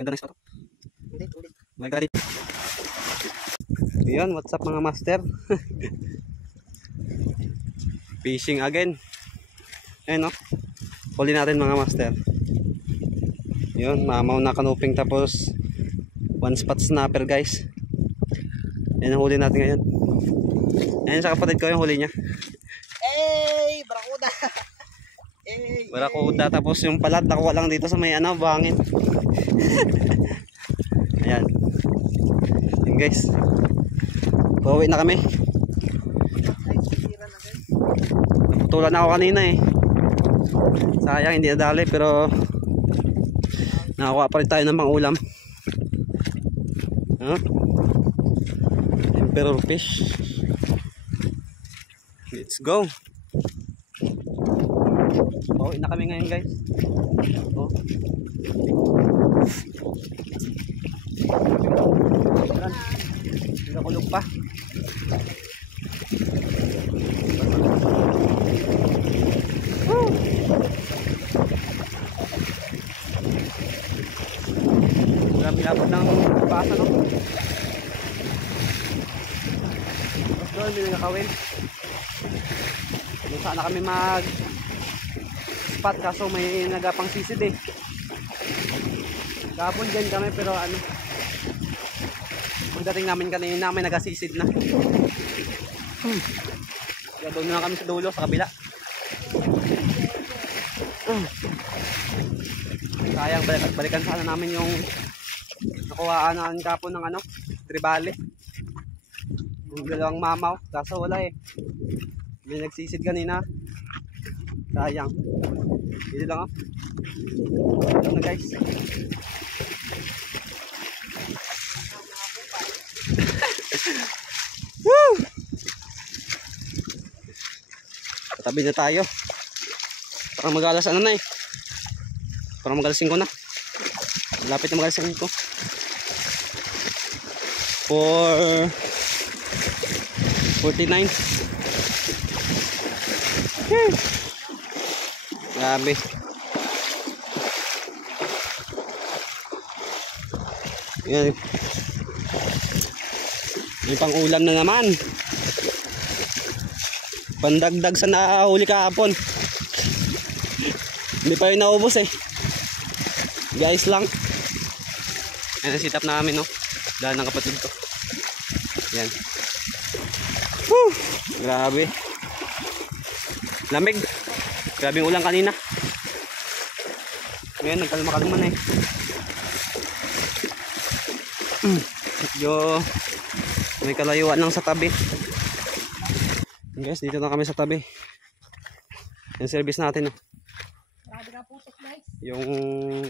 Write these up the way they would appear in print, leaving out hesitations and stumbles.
Ganda na spot. My God. Yun, what's up mga master? Fishing again. Ayun no. Huli natin mga master. Yun, mamaw na kanuping tapos one spot snapper guys. Yan ang huli natin ngayon. Ayan sa kapatid ko yung huli niya. Hey, barakuda. Barakuda tapos yung palat nakuha lang dito sa may bangin. Ayan. Yun guys. Pauwi na kami. Naputulan ako kanina eh. Sayang hindi nadali pero nakakuha pa rin tayo ng pang-ulam. Emperor fish. Let's go. Pauwi na kami ngayon guys. Nakakulog pa. Lapit ng basa no. Tapos doon may nagkakawin. Doon sana kami mag spot kaso may nagapang sisid eh. Gapon dyan kami pero pagdating namin kanina may nagasisid na. Kaya doon na kami sa dulo sa kabila. Sayang balikan sana namin yung nakuhaan ng kapon ng tribali. Yung dalawang mamaw kaso wala eh. May nagsisid kanina. Sayang. Dito lang ito na guys. Woo! Katabi na tayo. Parang mag-alas na eh. Parang mag-alas 5 na. Lapit na mag-alas 5. 4:49. Grabe. Yan. May pang-ulam na naman. Pandagdag sa nahuli kahapon. Hindi pa rin naubos eh. Guys lang. Ayan ang sit-up namin no. Dahil ng kapatid ko. Yan. Woo! Grabe. Lamig. Grabe yung ulan kanina. Ngayon nagkalma-kalma na eh. Medyo may kalayuan lang sa tabi. Guys, dito na kami sa tabi. Yung service natin no. Grabe na putik guys. Yung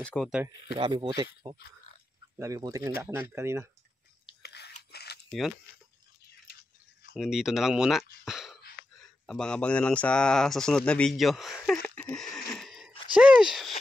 scooter. Grabe putik. Grabe putik ng daanan kanina. Yun. Hanggang dito na lang muna. Abang-abang na lang sa susunod na video. Sheesh!